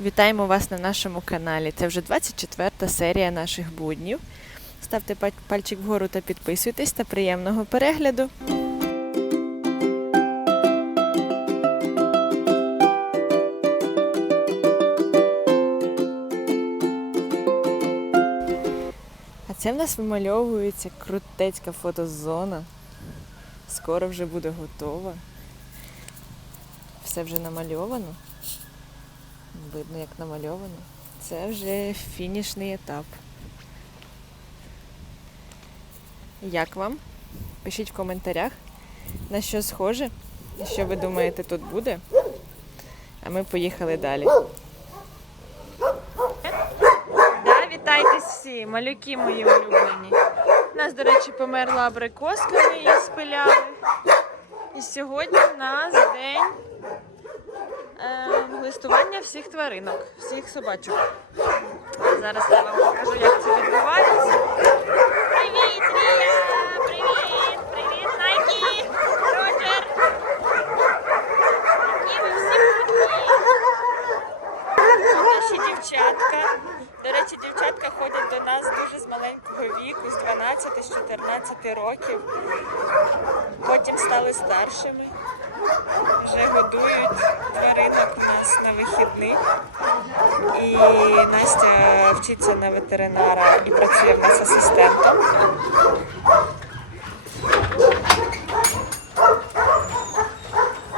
Вітаємо вас на нашому каналі. Це вже 24 серія наших буднів. Ставте пальчик вгору та підписуйтесь та приємного перегляду. А це в нас вимальовується крутецька фотозона. Скоро вже буде готова. Все вже намальовано. Видно, як намальовано. Це вже фінішний етап. Як вам? Пишіть в коментарях, на що схоже, що ви думаєте тут буде. А ми поїхали далі. Да, вітайтесь всі, малюки мої улюблені. У нас, до речі, померла абрикоска, ми її спиляли. І сьогодні в нас день е, листування всіх тваринок, всіх собачок. Зараз я вам покажу, як це відбувається. Привіт, Рія! Привіт! Привіт, Найкі! Роджер! Які ви всі круті! Наші дівчатка. До речі, дівчатка ходять до нас дуже з маленького віку, з 12 з 14 років. Потім стали старшими вже годують на вихідних. І Настя вчиться на ветеринара і працює в нас асистентом.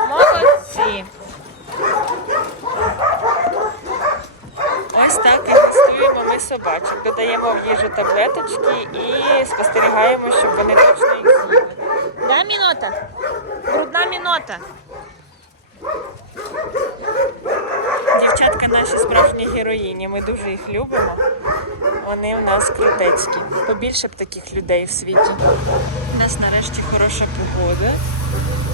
Молодці! Ось так і тестуємо ми собачок. Додаємо в їжу таблеточки і спостерігаємо, щоб вони точно їх з'їли. Да, мінота? Брудна мінота. Дівчатка справжні героїні. Ми дуже їх любимо. Вони в нас крутецькі. Побільше б таких людей в світі. У нас нарешті хороша погода.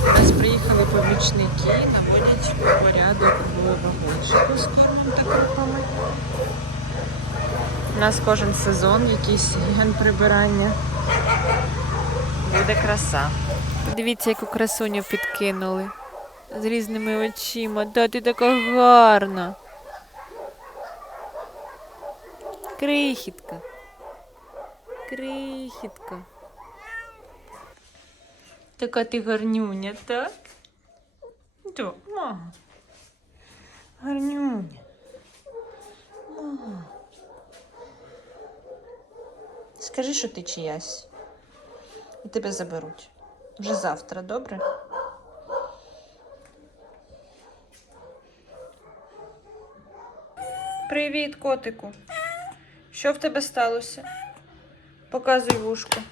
У нас приїхали помічники, наводять порядок в вагончику з кормом та крупами. У нас кожен сезон якийсь ген прибирання. Буде краса. Дивіться, яку красуню підкинули. З різними очима. Да, ти така гарна. Крихітка. Крихітка. Така ти гарнюня, так? То, мама. Гарнюня. Мама. Скажи, що ти чиясь. І тебе заберуть. Вже завтра, добре? Привіт, котику. Що в тебе сталося? Показуй вушко.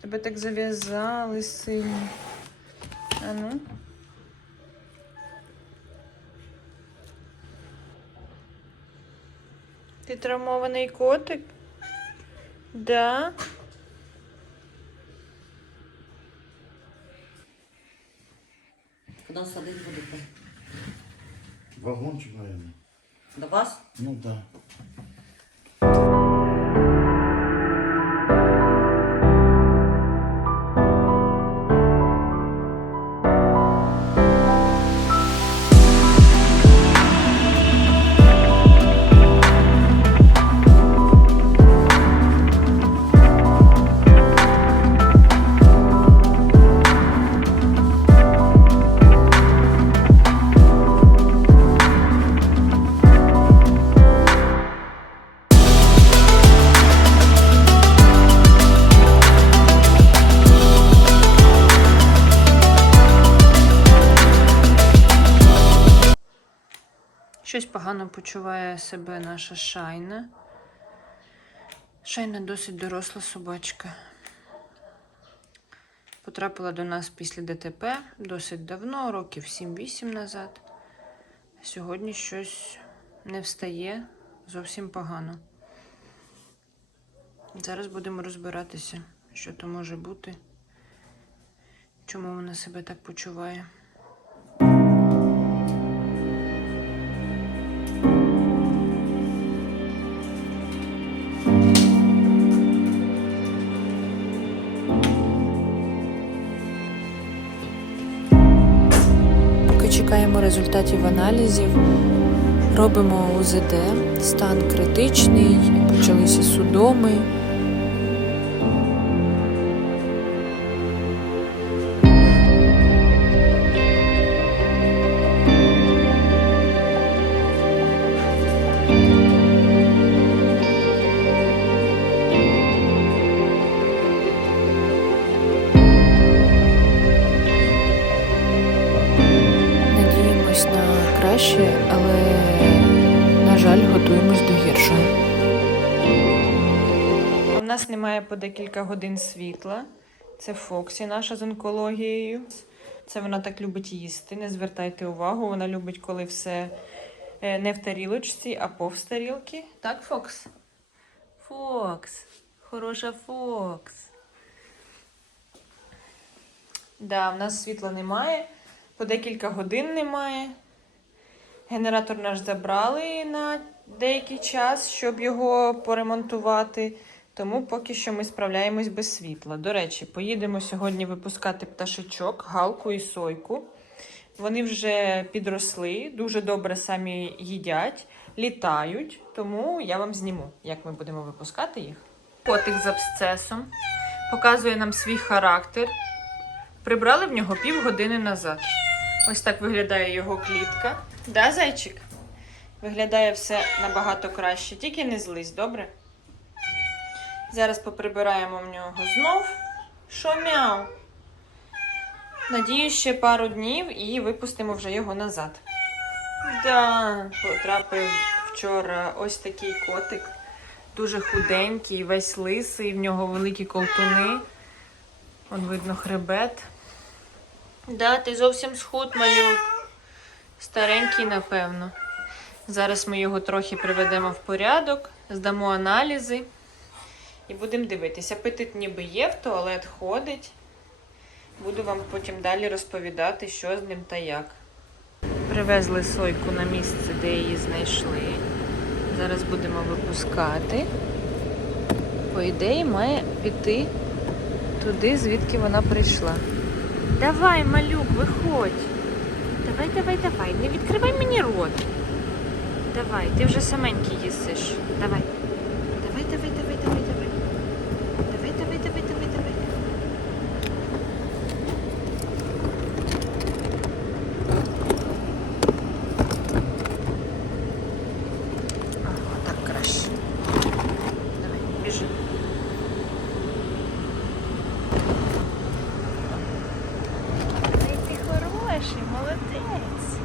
Тебе так зав'язали сильно. А ну. Ти травмований котик? Да. Куди садить будете? Вагончик, наверное. До вас? Ну да. Погано почуває себе наша шайна. Шайна досить доросла собачка. Потрапила до нас після ДТП досить давно, років 7-8 назад. Сьогодні щось не встає зовсім погано. Зараз будемо розбиратися, що то може бути, чому вона себе так почуває. Чекаємо результатів аналізів, Робимо УЗД, стан критичний, почалися судоми. Нас немає по декілька годин світла. Це Фоксі, наша з онкологією. Це вона так любить їсти. Не звертайте увагу. Вона любить, коли все е, не в тарілочці, а повз тарілки. Так, Фокс? Фокс. Хороша Фокс. Да, в нас світла немає. По декілька годин немає. Генератор наш забрали на деякий час, щоб його поремонтувати. Тому поки що ми справляємось без світла. До речі, поїдемо сьогодні випускати пташечок, галку і сойку. Вони вже підросли, дуже добре самі їдять, літають, тому я вам зніму, як ми будемо випускати їх. Котик з абсцесом показує нам свій характер. Прибрали в нього півгодини назад. Ось так виглядає його клітка. Да, зайчик? Виглядає все набагато краще, тільки не злись, добре? Зараз поприбираємо в нього знов. Що мяу? Надію, ще пару днів і випустимо вже його назад. Да, потрапив вчора ось такий котик. Дуже худенький, весь лисий, в нього великі ковтуни. Он видно хребет. Да, ти зовсім схуд, малюк. Старенький, напевно. Зараз ми його трохи приведемо в порядок, здамо аналізи і будемо дивитися. Апетит ніби є, в туалет ходить. Буду вам потім далі розповідати, що з ним та як. Привезли сойку на місце, де її знайшли. Зараз будемо випускати. По ідеї, має піти туди, звідки вона прийшла. Давай, малюк, виходь. Давай, давай, давай. Не відкривай мені рот. Давай, ти вже саменький їсиш. Давай давай, давай, давай, давай. Давай, давай, давай, давай, давай. А, отак краще. Давай, біжи. Ай, ти хороший, молодець.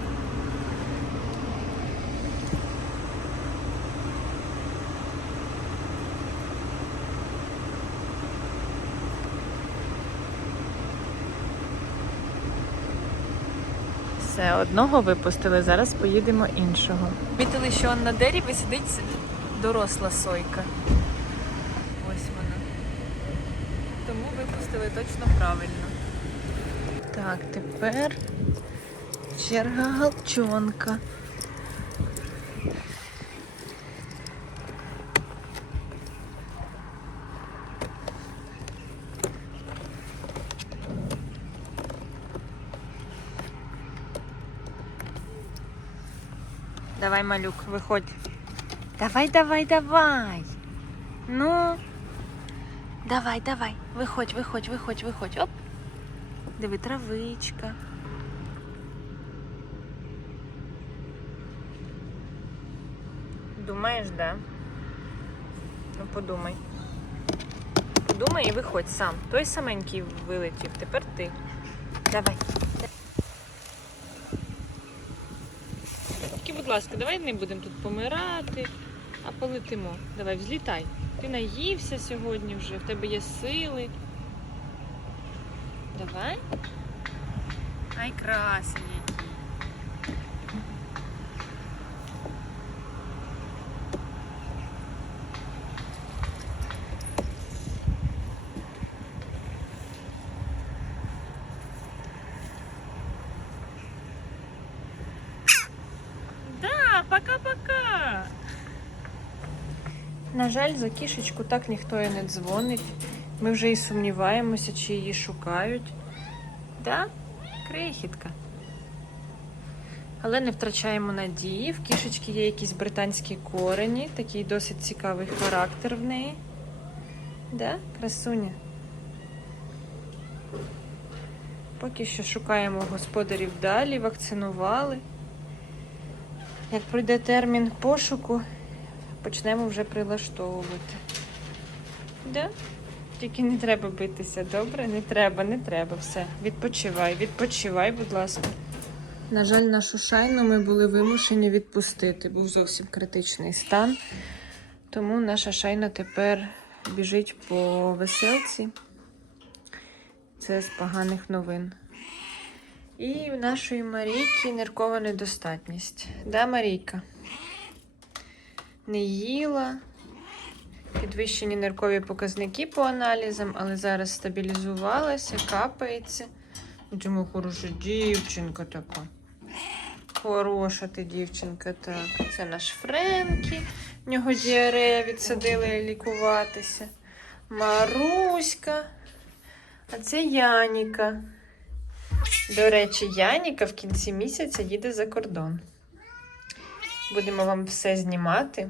Все, одного випустили, зараз поїдемо іншого. Помітили, що на дереві сидить доросла сойка. Ось вона. Тому випустили точно правильно. Так, тепер черга галчонка. Давай, малюк, виходь. Давай, давай, давай. Ну. Давай, давай. Виходь, виходь, виходь, виходь. Оп. Диви, травичка. Думаєш, да? Ну, подумай. Подумай і виходь сам. Той саменький вилетів, тепер ти. Давай. Будь ласка, давай не будемо тут помирати, а полетимо. Давай, взлітай. Ти наївся сьогодні вже, в тебе є сили. Давай. Ай, красень На жаль, за кішечку так ніхто і не дзвонить. Ми вже і сумніваємося, чи її шукають. Да? Крихітка. Але не втрачаємо надії. В кішечки є якісь британські корені, такий досить цікавий характер в неї. Да, красуня? Поки що шукаємо господарів далі, вакцинували. Як пройде термін пошуку, почнемо вже прилаштовувати. Да? Тільки не треба битися, добре? Не треба, не треба. Все. Відпочивай, відпочивай, будь ласка. На жаль, нашу шайну ми були вимушені відпустити. Був зовсім критичний стан. Тому наша шайна тепер біжить по веселці. Це з поганих новин. І в нашої Марійки ниркова недостатність. Да, Марійка? Не їла. Підвищені ниркові показники по аналізам, але зараз стабілізувалася, капається. Чому хороша дівчинка така? Хороша ти дівчинка, так. Це наш Френкі. В нього діарея відсадили лікуватися. Маруська. А це Яніка. До речі, Яніка в кінці місяця їде за кордон. Будемо вам все знімати.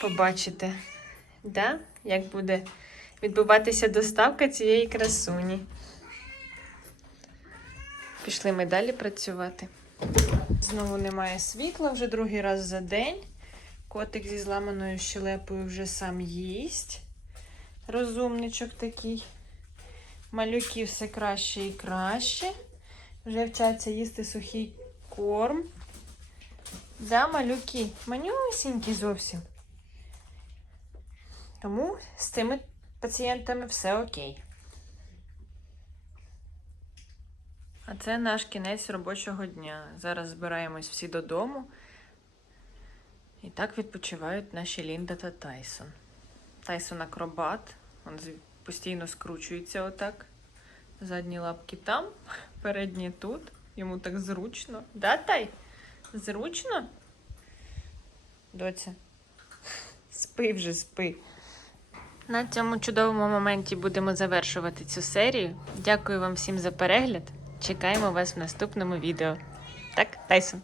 Побачите, да? як буде відбуватися доставка цієї красуні. Пішли ми далі працювати. Знову немає світла вже другий раз за день. Котик зі зламаною щелепою вже сам їсть. Розумничок такий. Малюки все краще і краще. Вже вчаться їсти сухий корм. Да, малюки, манюсінькі зовсім. Тому з цими пацієнтами все окей. А це наш кінець робочого дня. Зараз збираємось всі додому. І так відпочивають наші Лінда та Тайсон. Тайсон акробат. Він постійно скручується отак. Задні лапки там, передні тут. Йому так зручно. Да, Тай? Зручно? Доця. Спи вже, спи. На цьому чудовому моменті будемо завершувати цю серію. Дякую вам всім за перегляд. Чекаємо вас в наступному відео. Так, Тайсон.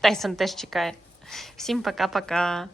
Тайсон теж чекає. Всім пока-пока.